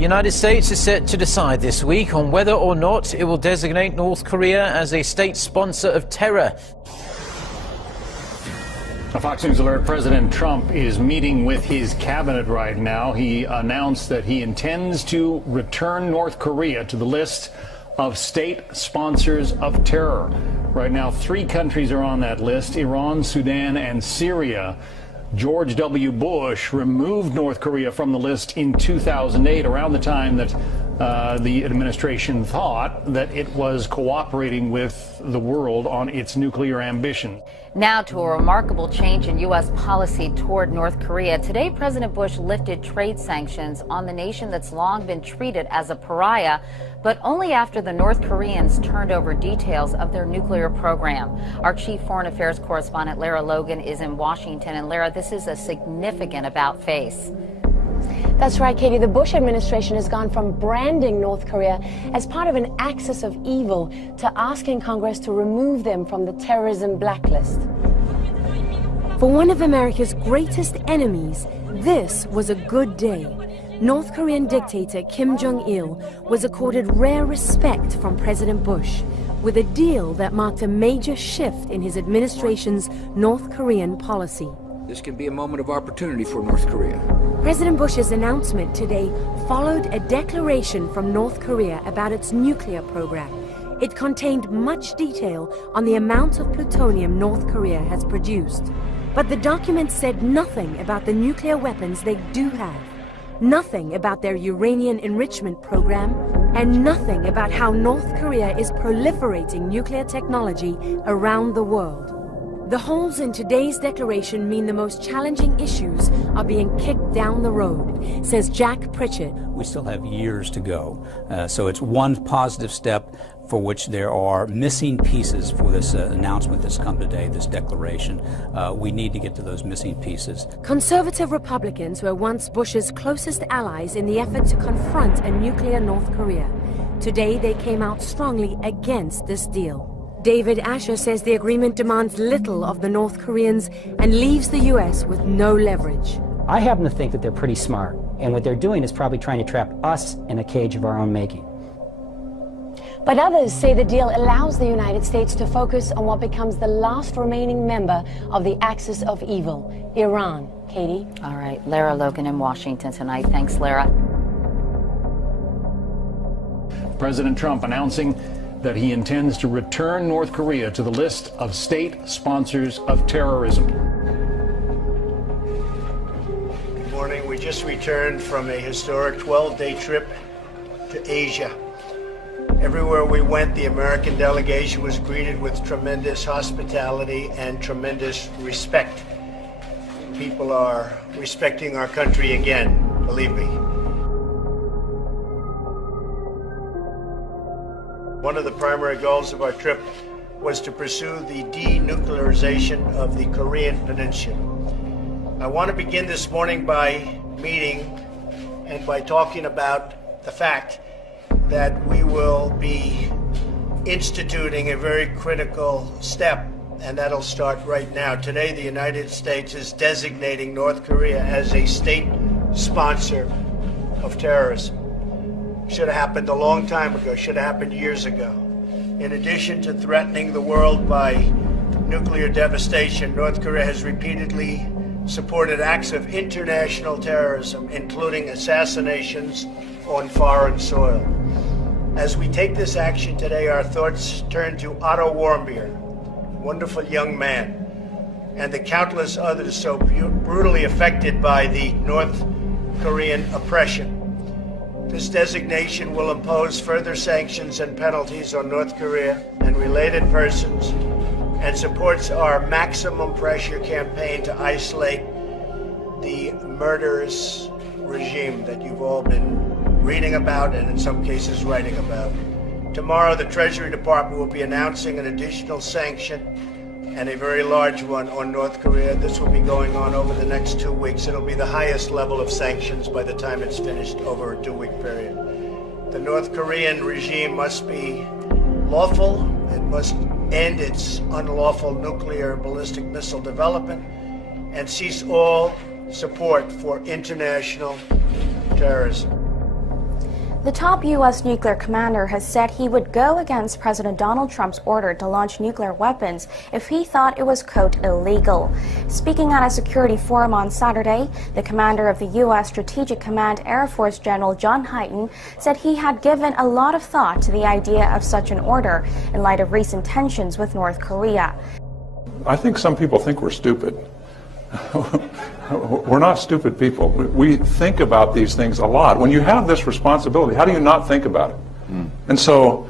The United States is set to decide this week on whether or not it will designate North Korea as a state sponsor of terror. A Fox News alert: President Trump is meeting with his cabinet right now. He announced that he intends to return North Korea to the list of state sponsors of terror. Right now, 3 countries are on that list: Iran, Sudan, and Syria. George W. Bush removed North Korea from the list in 2008, around the time that the administration thought that it was cooperating with the world on its nuclear ambition. Now to a remarkable change in U.S. policy toward North Korea. Today, President Bush lifted trade sanctions on the nation that's long been treated as a pariah, but only after the North Koreans turned over details of their nuclear program. Our chief foreign affairs correspondent, Lara Logan, is in Washington. And Lara, this is a significant about-face. That's right, Katie. The Bush administration has gone from branding North Korea as part of an axis of evil to asking Congress to remove them from the terrorism blacklist. For one of America's greatest enemies, this was a good day. North Korean dictator Kim Jong-il was accorded rare respect from President Bush, with a deal that marked a major shift in his administration's North Korean policy. This can be a moment of opportunity for North Korea. President Bush's announcement today followed a declaration from North Korea about its nuclear program. It contained much detail on the amount of plutonium North Korea has produced. But the document said nothing about the nuclear weapons they do have, nothing about their uranium enrichment program, and nothing about how North Korea is proliferating nuclear technology around the world. The holes in today's declaration mean the most challenging issues are being kicked down the road, says Jack Pritchett. We still have years to go. So it's one positive step for which there are missing pieces for this announcement that's come today, this declaration. We need to get to those missing pieces. Conservative Republicans were once Bush's closest allies in the effort to confront a nuclear North Korea. Today they came out strongly against this deal. David Asher says the agreement demands little of the North Koreans and leaves the U.S. with no leverage. I happen to think that they're pretty smart, and what they're doing is probably trying to trap us in a cage of our own making. But others say the deal allows the United States to focus on what becomes the last remaining member of the axis of evil, Iran. Katie? All right, Lara Logan in Washington tonight. Thanks, Lara. President Trump announcing that he intends to return North Korea to the list of state sponsors of terrorism. Good morning. We just returned from a historic 12-day trip to Asia. Everywhere we went, the American delegation was greeted with tremendous hospitality and tremendous respect. People are respecting our country again, believe me. One of the primary goals of our trip was to pursue the denuclearization of the Korean Peninsula. I want to begin this morning by meeting and by talking about the fact that we will be instituting a very critical step, and that'll start right now. Today, the United States is designating North Korea as a state sponsor of terrorism. Should have happened a long time ago, should have happened years ago. In addition to threatening the world by nuclear devastation, North Korea has repeatedly supported acts of international terrorism, including assassinations on foreign soil. As we take this action today, our thoughts turn to Otto Warmbier, wonderful young man, and the countless others so brutally affected by the North Korean oppression. This designation will impose further sanctions and penalties on North Korea and related persons and supports our maximum pressure campaign to isolate the murderous regime that you've all been reading about and in some cases writing about. Tomorrow, the Treasury Department will be announcing an additional sanction and a very large one on North Korea. This will be going on over the next 2 weeks. It'll be the highest level of sanctions by the time it's finished over a 2-week period. The North Korean regime must be lawful. It must end its unlawful nuclear ballistic missile development and cease all support for international terrorism. The top U.S. nuclear commander has said he would go against President Donald Trump's order to launch nuclear weapons if he thought it was, quote, illegal. Speaking at a security forum on Saturday, the commander of the U.S. Strategic Command Air Force General John Hyten said he had given a lot of thought to the idea of such an order in light of recent tensions with North Korea. I think some people think we're stupid. We're not stupid people. We think about these things a lot. When you have this responsibility, how do you not think about it? And so,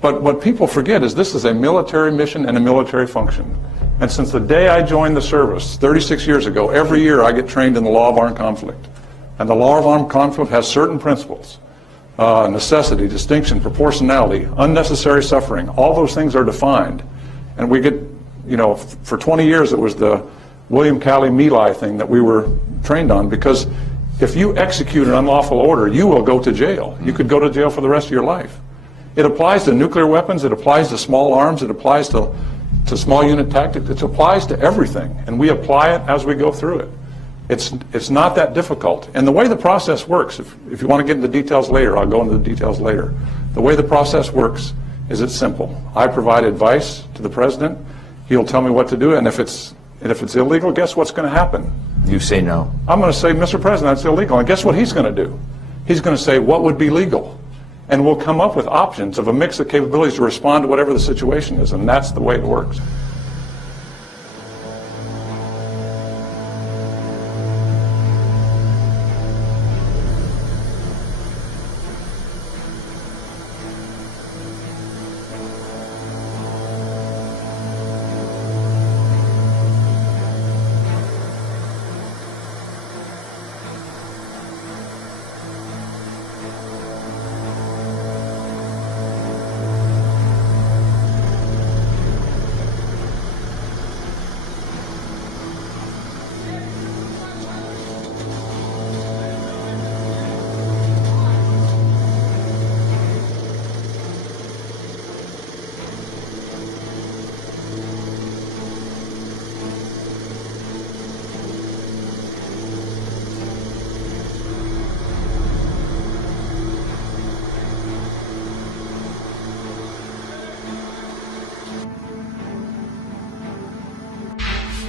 but what people forget is this is a military mission and a military function. And since the day I joined the service 36 years ago, every year I get trained in the law of armed conflict. And the law of armed conflict has certain principles. Necessity, distinction, proportionality, unnecessary suffering, all those things are defined. And we get, you know, for 20 years it was the William Calley My thing that we were trained on, because if you execute an unlawful order, you will go to jail. You could go to jail for the rest of your life. It applies to nuclear weapons, it applies to small arms, it applies to small unit tactics, it applies to everything, and we apply it as we go through it. It's not that difficult. And the way the process works, if you want to get into details later, I'll go into the details later. The way the process works is it's simple. I provide advice to the president, he'll tell me what to do, and if it's illegal, guess what's going to happen? You say no. I'm going to say, Mr. President, that's illegal. And guess what he's going to do? He's going to say, what would be legal? And we'll come up with options of a mix of capabilities to respond to whatever the situation is. And that's the way it works.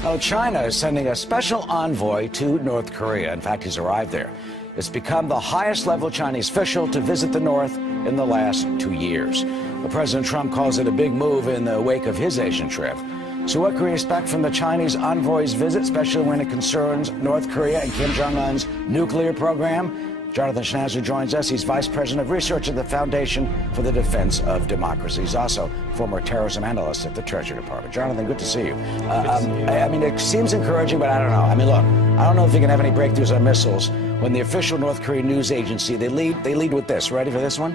Well, China is sending a special envoy to North Korea. In fact, he's arrived there. It's become the highest level Chinese official to visit the North in the last 2 years. But President Trump calls it a big move in the wake of his Asian trip. So what can we expect from the Chinese envoy's visit, especially when it concerns North Korea and Kim Jong-un's nuclear program? Jonathan Schnauzer joins us. He's Vice President of Research at the Foundation for the Defense of Democracy. He's also former terrorism analyst at the Treasury Department. Jonathan, good to see you. I mean, it seems encouraging, but I don't know. I mean, look, I don't know if you can have any breakthroughs on missiles when the official North Korean news agency, they lead with this. Ready for this one?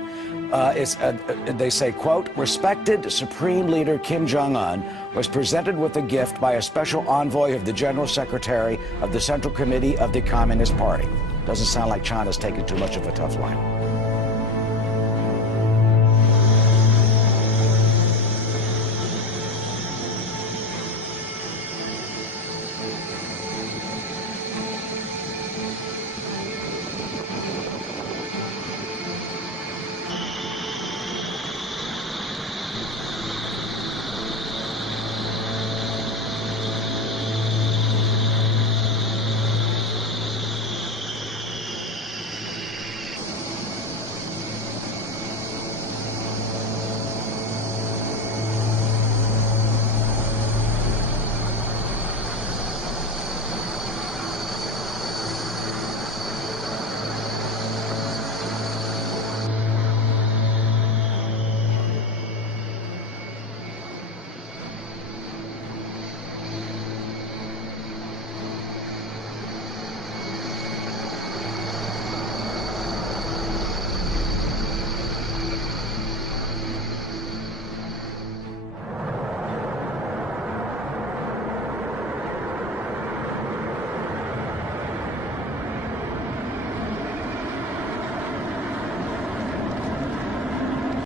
They say, quote, respected Supreme Leader Kim Jong-un was presented with a gift by a special envoy of the General Secretary of the Central Committee of the Communist Party. Doesn't sound like China's taking too much of a tough line.